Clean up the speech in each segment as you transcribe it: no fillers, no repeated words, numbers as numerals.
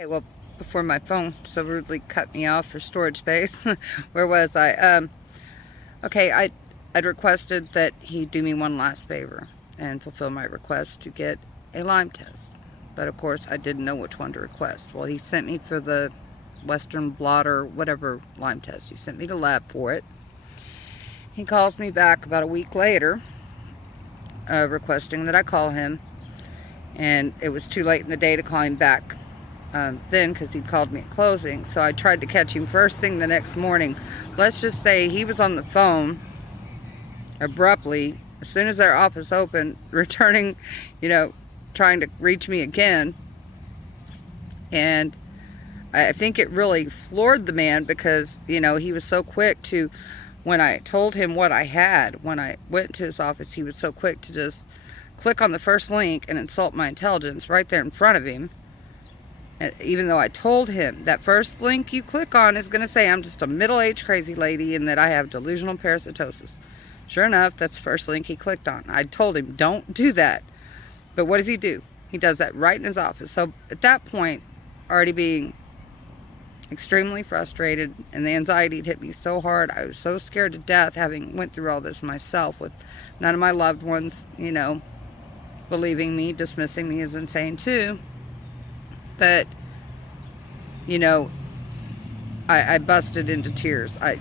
Okay, well, before my phone so rudely cut me off for storage space, where was I? Okay, I'd requested that he do me one last favor and fulfill my request to get a Lyme test. But of course, I didn't know which one to request. Well, he sent me for the Western blot or whatever Lyme test. He sent me to lab for it. He calls me back about a week later, requesting that I call him. And it was too late in the day to call him back then, because he'd called me at closing. So I tried to catch him first thing the next morning. Let's just say he was on the phone abruptly as soon as our office opened, returning, trying to reach me again. And I think it really floored the man, because he was so quick to, when I told him what I had, when I went to his office, he was so quick to just click on the first link and insult my intelligence right there in front of him. Even though I told him that first link you click on is going to say I'm just a middle-aged crazy lady and that I have delusional parasitosis. Sure enough, that's the first link he clicked on. I told him, don't do that. But what does he do? He does that right in his office. So at that point, already being extremely frustrated, and the anxiety had hit me so hard, I was so scared to death, having went through all this myself, with none of my loved ones, believing me, dismissing me as insane too, that, I busted into tears. I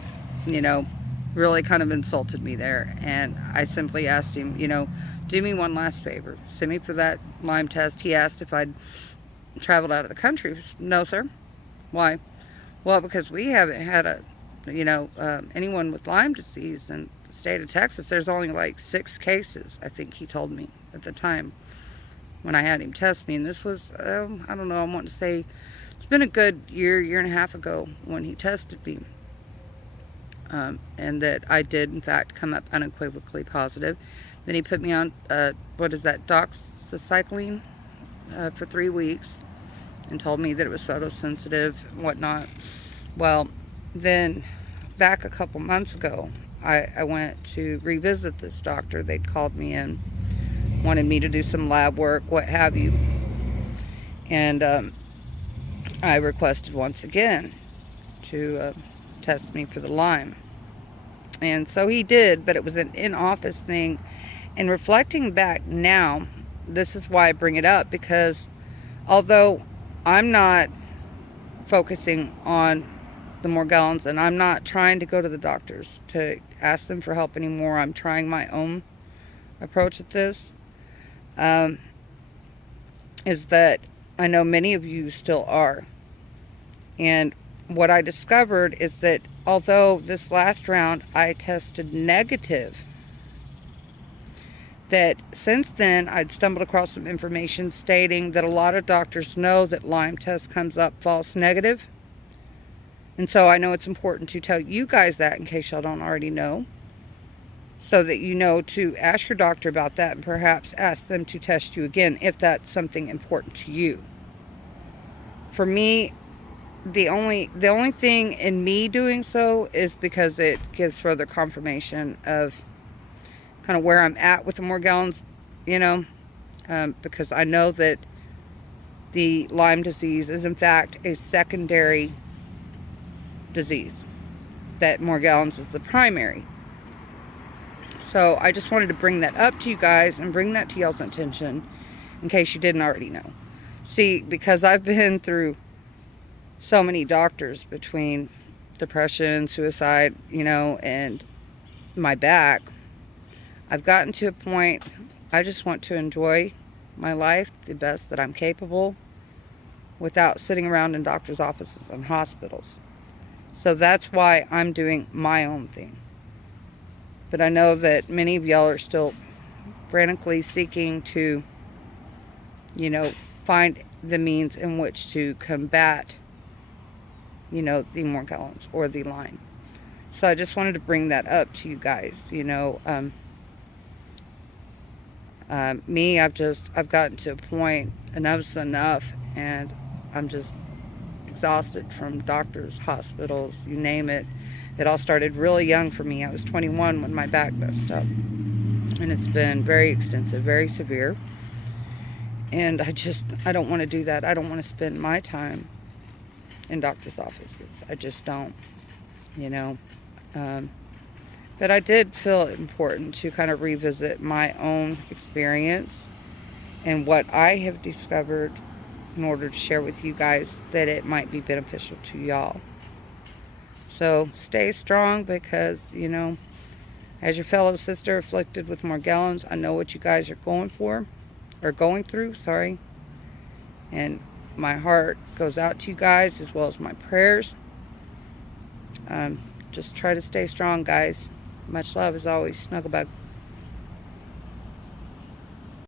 really kind of insulted me there. And I simply asked him, do me one last favor. Send me for that Lyme test. He asked if I'd traveled out of the country. No, sir. Why? Well, because we haven't had anyone with Lyme disease in the state of Texas. There's only like 6 cases, I think he told me at the time when I had him test me. And this was, I don't know, I want to say it's been a good year and a half ago when he tested me. And that I did, in fact, come up unequivocally positive. Then he put me on, doxycycline for 3 weeks, and told me that it was photosensitive and whatnot. Well, then back a couple months ago, I went to revisit this doctor. They'd called me in, wanted me to do some lab work, what have you. And I requested once again to test me for the Lyme. And so he did, but it was an in-office thing. And reflecting back now, this is why I bring it up, because although I'm not focusing on the Morgellons, and I'm not trying to go to the doctors to ask them for help anymore, I'm trying my own approach at this, is that I know many of you still are. And what I discovered is that although this last round I tested negative, that since then I'd stumbled across some information stating that a lot of doctors know that Lyme test comes up false negative. And so I know it's important to tell you guys that, in case y'all don't already know, so that you know to ask your doctor about that, and perhaps ask them to test you again if that's something important to you. For me, the only thing in me doing so is because it gives further confirmation of kind of where I'm at with the Morgellons, because I know that the Lyme disease is in fact a secondary disease, that Morgellons is the primary. So I just wanted to bring that up to you guys and bring that to y'all's attention, in case you didn't already know. See, because I've been through so many doctors, between depression, suicide, and my back, I've gotten to a point, I just want to enjoy my life the best that I'm capable, without sitting around in doctors' offices and hospitals. So that's why I'm doing my own thing. But I know that many of y'all are still frantically seeking to, find the means in which to combat, the Morgellons or the Lyme. So I just wanted to bring that up to you guys. Me, I've gotten to a point, enough's enough, and I'm just exhausted from doctors, hospitals, you name it. It all started really young for me. I was 21 when my back messed up, and it's been very extensive, very severe. And I don't want to do that. I don't want to spend my time in doctor's offices. I just don't, you know. But I did feel it important to kind of revisit my own experience and what I have discovered in order to share with you guys that it might be beneficial to y'all. So stay strong, because, you know, as your fellow sister afflicted with Morgellons, I know what you guys are going through, sorry. And my heart goes out to you guys, as well as my prayers. Just try to stay strong, guys. Much love as always. Snugglebug.